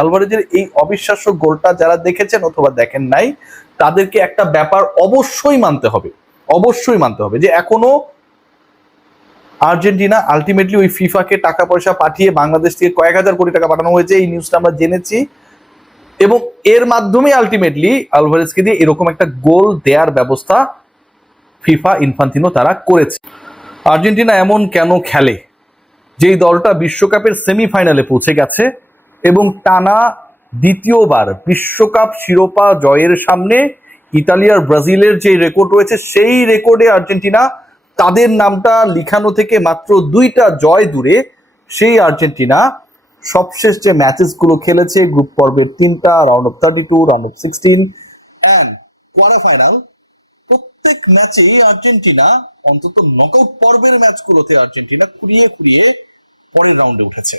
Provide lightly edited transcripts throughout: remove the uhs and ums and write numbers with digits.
আলভারেজের এই অবিশ্বাস্য গোলটা যারা দেখেছেন অথবা দেখেন নাই তাদেরকে একটা ব্যাপার অবশ্যই মানতে হবে যে এখনো আর্জেন্টিনা আলটিমেটলি ওই ফিফাকে টাকা পয়সা পাঠিয়ে বাংলাদেশ থেকে কয়েক হাজার কোটি টাকা পাঠানো হয়েছে, এই নিউজটা আমরা জেনেছি, এবং এর মাধ্যমে আলটিমেটলি আলভারেজকে দিয়ে এরকম একটা গোল দেওয়ার ব্যবস্থা ফিফা ইনফান্তিনো তারা করেছে। আর্জেন্টিনা এমন কেন খেলে যেই দলটা বিশ্বকাপের সেমিফাইনালে পৌঁছে গেছে এবং টানা দ্বিতীয়বার বিশ্বকাপ শিরোপা জয়ের সামনে ইতালি আর ব্রাজিলের যে রেকর্ড রয়েছে সেই রেকর্ডে আর্জেন্টিনা তাদের নামটা লিখানো থেকে মাত্র 2টা জয় দূরে। সেই আর্জেন্টিনা সবশেষ যে ম্যাচেসগুলো খেলেছে, গ্রুপ পর্বের 3টা, round of 32, round of 16 and quarter final, প্রত্যেক ম্যাচেই আর্জেন্টিনা অন্তত নকআউট পর্বের ম্যাচগুলোতে আর্জেন্টিনা খুঁড়িয়ে পরের রাউন্ডে উঠেছে।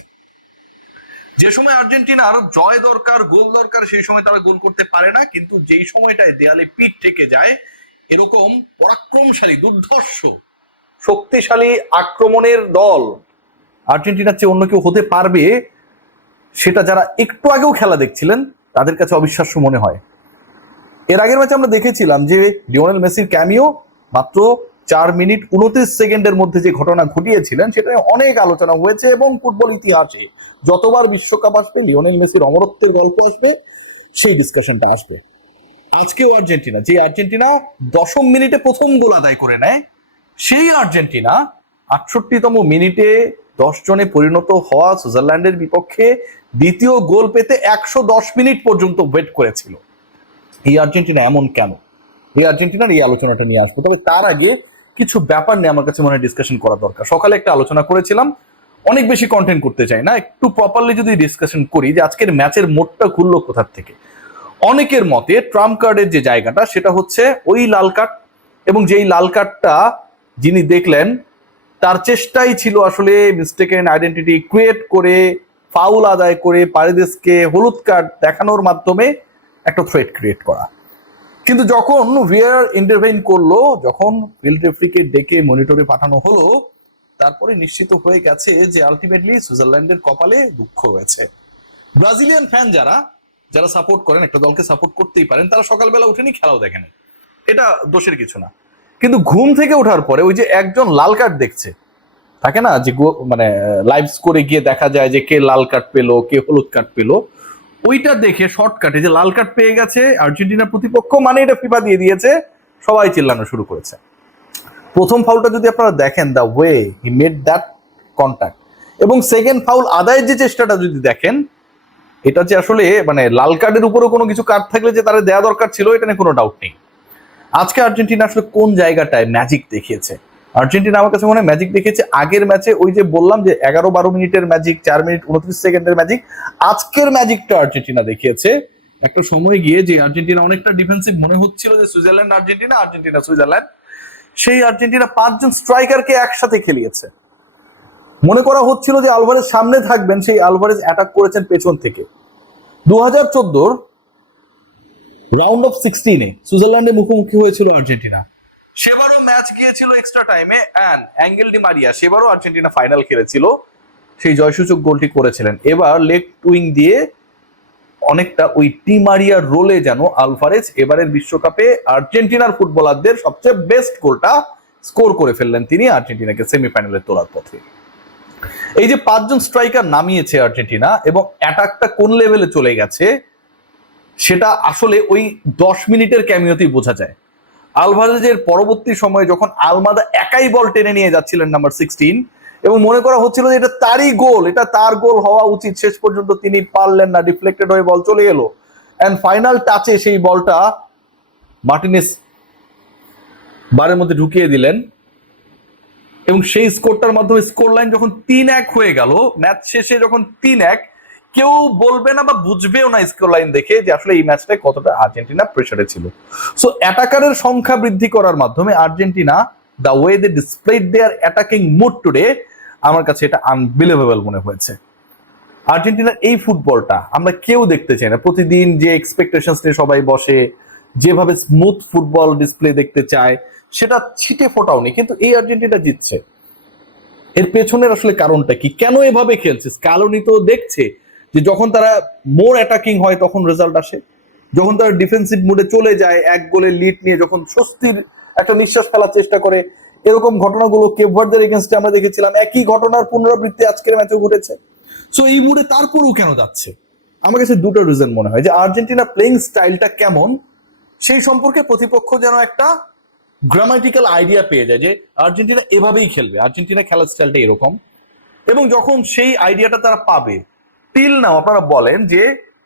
যে সময় আর্জেন্টিনার জয় দরকার, গোল দরকার, সেই সময় তারা গোল করতে পারে না, কিন্তু যেই সময়টায় দেয়ালে পিঠ থেকে যায় এরকম পরাক্রমশালী, দুর্ধর্ষ, শক্তিশালী আক্রমণের দল আর্জেন্টিনার চেয়ে অন্য কেউ হতে পারবে, সেটা যারা একটু আগেও খেলা দেখছিলেন তাদের কাছে অবিশ্বাস্য মনে হয়। এর আগের ম্যাচে আমরা দেখেছিলাম যে লিওনেল মেসির ক্যামিও মাত্র 4 মিনিট 29 সেকেন্ডের মধ্যে যে ঘটনা ঘটিয়েছিলেন সেটা অনেক আলোচনা হয়েছে, এবং ফুটবল ইতিহাসে যতবার বিশ্বকাপ আসবে লিওনেল মেসির অমরত্বের গল্প আসবে, সেই ডিসকাশনটা আসবে। আজকেও আর্জেন্টিনা, যে আর্জেন্টিনা 10ম মিনিটে প্রথম গোল আদায় করে নেয়, সেই আর্জেন্টিনা 68তম মিনিটে 10 জনে পরিণত হওয়া সুইজারল্যান্ডের বিপক্ষে দ্বিতীয় গোল পেতে 110 মিনিট পর্যন্ত ওয়েট করেছিল। এই আর্জেন্টিনা এমন কেন? এই আর্জেন্টিনার এই আলোচনাটা নিয়ে আসবো, তবে তার আগে কিছু ব্যাপার নিয়ে আমার কাছে মনে হয় ডিসকাশন করা দরকার। সকালে একটা আলোচনা করেছিলাম, অনেক বেশি কন্টেন্ট করতে চাই না, একটু প্রপারলি যদি ডিসকাশন করি যে আজকের ম্যাচের মোড়টা ঘুরলো কোথার থেকে। অনেকের মতে ট্রাম্প কার্ডের যে জায়গাটা সেটা হচ্ছে ওই লাল কার্ড, এবং যেই লাল কার্ডটা যিনি দেখলেন তার চেষ্টাই ছিল আসলে মিস্টেকেন আইডেন্টিটি ক্রিয়েট করে ফাউল আদায় করে পারেদেসকে হলুদ কার্ড দেখানোর মাধ্যমে একটা থ্রেট ক্রিয়েট করা। কিন্তু যখন ভিআর ইন্টারভেইন করলো, যখন ফিল্ড রেফারিকে ডেকে মনিটরে পাঠানো হলো, তারপরে নিশ্চিত হয়ে গেছে যে আলটিমেটলি সুইজারল্যান্ডের কপালে দুঃখ রয়েছে। ব্রাজিলিয়ান ফ্যান যারা যারা সাপোর্ট করেন, একটা দলকে সাপোর্ট করতেই পারেন, তারা সকালবেলা উঠেনি খেলাও দেখেন, এটা দোষের কিছু না। কিন্তু ঘুম থেকে ওঠার পরে ওই যে একজন লাল কার্ড দেখছে, থাকে না যে মানে লাইভ স্কোরে গিয়ে দেখা যায় যে কে লাল কার্ড পেলো, কে হলুদ কার্ড পেলো, ওইটা দেখে শর্টকাটে যে লাল কার্ড পেয়ে গেছে আর্জেন্টিনার প্রতিপক্ষ, মানে এটা ফিফা দিয়ে দিয়েছে, সবাই চিল্লানো শুরু করেছে। প্রথম ফাউলটা যদি আপনারা দেখেন, the way he made that contact, এবং সেকেন্ড ফাউল আদায়ের যে চেষ্টাটা যদি দেখেন, এটা যে আসলে মানে লাল কার্ডের উপরেও কোনো কিছু কার্ড থাকলে যে তারা দেওয়া দরকার ছিল, এটা নিয়ে কোনো ডাউট নেই। আজকে আর্জেন্টিনা আসলে কোন জায়গাটায় ম্যাজিক দেখিয়েছে? আর্জেন্টিনা আমার কাছে মনে হয় ম্যাজিক দেখিয়েছে আগের ম্যাচে, ওই যে বললাম যে 11-12 মিনিটের ম্যাজিক, 4 মিনিট 29 সেকেন্ডের ম্যাজিক, আজকের ম্যাজিকটা আর্জেন্টিনা দেখিয়েছে। একটা সময় গিয়ে যে আর্জেন্টিনা অনেকটা ডিফেন্সিভ মনে হচ্ছিল, যে সুইজারল্যান্ড আর্জেন্টিনা, আর্জেন্টিনা সুইজারল্যান্ড, সেই আর্জেন্টিনা 5 জন স্ট্রাইকারকে একসাথে খেলিয়েছে। মনে করা হচ্ছিল যে আলভারেজ সামনে থাকবেন, সেই আলভারেজ অ্যাটাক করেছেন পেছন থেকে। 2014 রাউন্ড অফ 16-এ সুইজারল্যান্ডের মুখোমুখি হয়েছিল আর্জেন্টিনা, সেবারও ম্যাচ গিয়েছিল এক্সট্রা টাইমে, অ্যান্ড অ্যাঙ্গেল ডি মারিয়া সেবারও আর্জেন্টিনা ফাইনাল খেলেছিল, সেই জয়সূচক গোলটি করেছিলেন। এবার লেগ উইং দিয়ে অনেকটা ওই ডি মারিয়ার রোলে যেন আলভারেজ এবারের বিশ্বকাপে আর্জেন্টিনার ফুটবলারদের সবচেয়ে বেস্ট গোলটা স্কোর করে ফেললেন তিনি, আর্জেন্টিনাকে সেমিফাইনালে তোলার পথে। এই যে 5 জন স্ট্রাইকার নামিয়েছে আর্জেন্টিনা, এবং অ্যাটাকটা কোন লেভেলে চলে গেছে সেটা আসলে ওই 10 মিনিটের ক্যামিওতেই বোঝা যায়। আলভারেজের পরবর্তী সময়ে যখন আলমাদা একাই বল টেনে নিয়ে যাচ্ছিলেন নাম্বার 16, এবং মনে করা হচ্ছিল যে এটা তারই গোল, এটা তার গোল হওয়া উচিত, শেষ পর্যন্ত তিনি পারলেন না, ডিফ্লেক্টেড হয়ে বল চলে এলো, এন্ড ফাইনাল টাচে সেই বলটা মার্টিনেস বারের মধ্যে ঢুকিয়ে দিলেন, এবং সেই স্কোরটার মাধ্যমে স্কোর লাইন যখন 3-1 হয়ে গেল, ম্যাচ শেষে যখন 3-1, কেউ বলবে না বা বুঝবেও না স্কোর লাইন দেখে যে আসলে এই ম্যাচটায় কতটা আর্জেন্টিনা প্রেসারে ছিল। সো অ্যাটাকারের সংখ্যা বৃদ্ধি করার মাধ্যমে Argentina, the way they displayed their attacking mood today, আমার কাছে এটা আনবিলিভেবল মনে হয়েছে। আর্জেন্টিনার এই ফুটবলটা আমরা কেউ দেখতে চাই না। প্রতিদিন যে এক্সপেকটেশনস নিয়ে সবাই বসে, যেভাবে স্মুথ ফুটবল ডিসপ্লে দেখতে চায়, সেটা ছিটে ফোটাও নেই, কিন্তু এই আর্জেন্টিনা জিতছে। এর পেছনের আসলে কারণটা কি? কেন এভাবে খেলছে? স্ক্যালোনি তো দেখছে যে যখন তারা মোর অ্যাটাকিং হয় তখন রেজাল্ট আসে, যখন তারা ডিফেন্সিভ মুডে চলে যায় এক গোলের লিড নিয়ে, যখন স্বস্তির একটা নিঃশ্বাস ফেলার চেষ্টা করে, এরকম ঘটনাগুলো কেপ ভার্দের এগেইনস্টে আমরা দেখেছিলাম। একই ঘটনার পুনরাবৃত্তি আজকের ম্যাচেও ঘটেছে। সো এই মুডে তারপরেও কেন যাচ্ছে? আমার কাছে দুটো রিজন মনে হয়, যে আর্জেন্টিনা প্লেইং স্টাইলটা কেমন সেই সম্পর্কে প্রতিপক্ষ যেন একটা গ্রামাটিক্যাল আইডিয়া পেয়ে যায় যে আর্জেন্টিনা এভাবেই খেলবে, আর্জেন্টিনা খেলার স্টাইলটা এরকম। এবং যখন সেই আইডিয়াটা তারা পাবে, টিল নাও আপনারা বলেন যে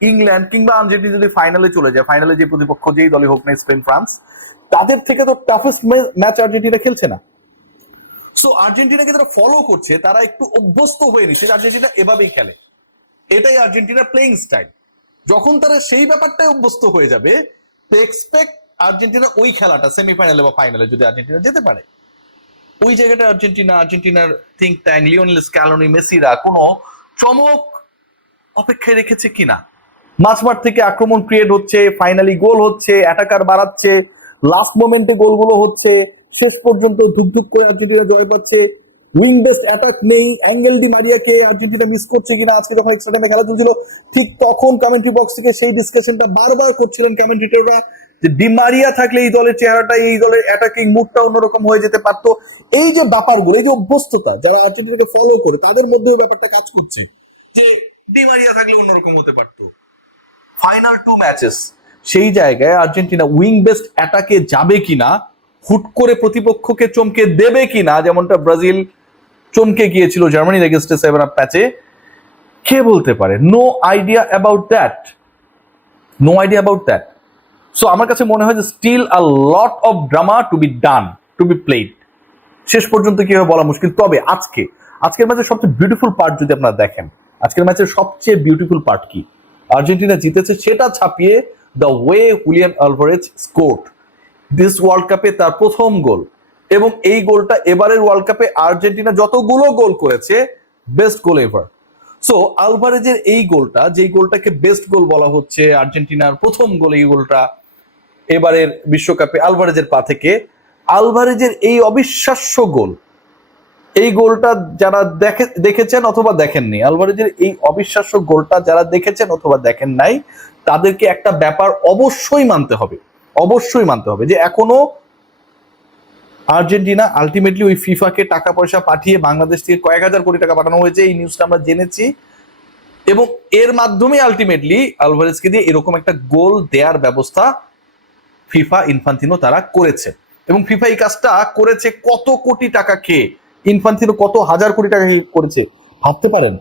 ইংল্যান্ড কিংবা আর্জেন্টিনা যদি ফাইনালে চলে যায়, ফাইনালে যে প্রতিপক্ষ যেই দলই হোক না, স্পেন ফ্রান্স, তাদের থেকে তো টাফেস্ট ম্যাচ আর্জেন্টিনা খেলছে না। সো আর্জেন্টিনাকে যারা ফলো করছে তারা একটু অভ্যস্ত হয়ে নিচ্ছে যে আর্জেন্টিনা এভাবেই খেলে, এটাই আর্জেন্টিনার প্লেইং স্টাইল। যখন তারা সেই ব্যাপারটাই অভ্যস্ত হয়ে যাবে, এক্সপেক্ট আর্জেন্টিনা ওই খেলাটা সেমিফাইনালে বা ফাইনালে যদি আর্জেন্টিনা যেতে পারে, ওই জায়গাটা আর্জেন্টিনার থিঙ্ক ট্যাঙ্ক, লিওনেল স্ক্যালোনি, মেসিরা কোনো চমক অপেক্ষায় রেখেছে কিনা। মাঝমাঠ থেকে আক্রমণ ক্রিয়েট হচ্ছে, ফাইনালি গোল হচ্ছে, অ্যাটাকার বাড়াচ্ছে, লাস্ট মোমেন্টে গোলগুলো হচ্ছে, শেষ পর্যন্ত ধুকধুক করে আর্জেন্টিনা জয় পাচ্ছে। উইং বেস্ট অ্যাটাক নেই, অ্যাঙ্গেল ডি মারিয়াকে আর্জেন্টিনা মিস করছে কিনা আজকে যখন এক্সট্রা টাইমে খেলা চলছিল, ঠিক তখন কমেন্ট্রি বক্স থেকে সেই ডিসকাশনটা বারবার করছিলেন কমেন্ট্রেটররা যে ডি মারিয়া থাকলে এই দলের চেহারাটা, এই দলের অ্যাটাকিং মুডটা অন্যরকম হয়ে যেতে পারতো। এই যে ব্যাপারগুলো, এই যে অভ্যস্ততা যারা আর্জেন্টিনাকে ফলো করে তাদের মধ্যেও ব্যাপারটা কাজ করছে যে ডি মারিয়া থাকলে অন্যরকম হতে পারতো। ফাইনাল 2 ম্যাচেস, সেই জায়গায় আর্জেন্টিনা উইং বেস্ট অ্যাটাকে যাবে কিনা, হুট করে প্রতিপক্ষকে চমকে দেবে কিনা, যেমনটা ব্রাজিল চমকে গিয়েছিল জার্মানির এগেইনস্টে 7-up ম্যাচে, কে বলতে পারে? No idea about that, no idea about that. So আমার কাছে মনে হয় যে still a lot of drama to be done, to be played. শেষ পর্যন্ত কি হবে বলা মুশকিল। তবে আজকের ম্যাচের সবচেয়ে বিউটিফুল পার্ট যদি আপনারা দেখেন, আজকের ম্যাচের সবচেয়ে বিউটিফুল পার্ট কি? আর্জেন্টিনা জিতেছে সেটা ছাপিয়ে the way Julian Alvarez scored this world কাপে তার প্রথম গোল, এবং এই গোলটা এবারের ওয়ার্ল্ড কাপে আর্জেন্টিনা যতগুলো গোল করেছে বেস্ট গোল এভার। সো আলভারেজের এই গোলটা, যেই গোলটাকে বেস্ট গোল বলা হচ্ছে, আর্জেন্টিনার প্রথম গোল এই গোলটা এবারের বিশ্বকাপে আলভারেজের পা থেকে, আলভারেজের এই অবিশ্বাস্য গোল, এই গোলটা যারা দেখেছেন অথবা দেখেননি, আলভারেজের এই অবিশ্বাস্য গোলটা যারা দেখেছেন অথবা দেখেন নাই, তাদেরকে একটা ব্যাপার অবশ্যই মানতে হবে, অবশ্যই মানতে হবে যে এখনো আর্জেন্টিনা আলটিমেটলি ওই ফিফাকে টাকা পয়সা পাঠিয়ে বাংলাদেশ থেকে কয়েক হাজার কোটি টাকা পাঠানো হয়েছে, এই নিউজটা আমরা জেনেছি। এবং এর মাধ্যমে আলটিমেটলি আলভারেজকে দিয়ে এরকম একটা গোল দেওয়ার ব্যবস্থা ফিফা ইনফান্তিনো তারা করেছে। এবং ফিফা এই কাজটা করেছে কত কোটি টাকা খেয়ে, ইনফান্তিনো কত হাজার কোটি টাকা করেছে ভাবতে পারেন?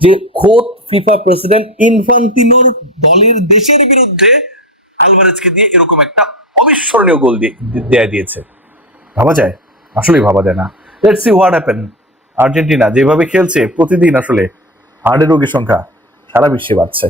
যে খোদ ফিফা প্রেসিডেন্ট ইনফান্তিনোর দলের দেশের বিরুদ্ধে আলভারেজকে দিয়ে এরকম একটা অবিস্মরণীয় গোল দিয়েছে। ভাবা যায়? আসলেই ভাবা যায় না। Let's see what happen. Argentina যেভাবে খেলছে প্রতিদিন, আসলে হার্টের রোগীর সংখ্যা সারা বিশ্বে বাড়ছে।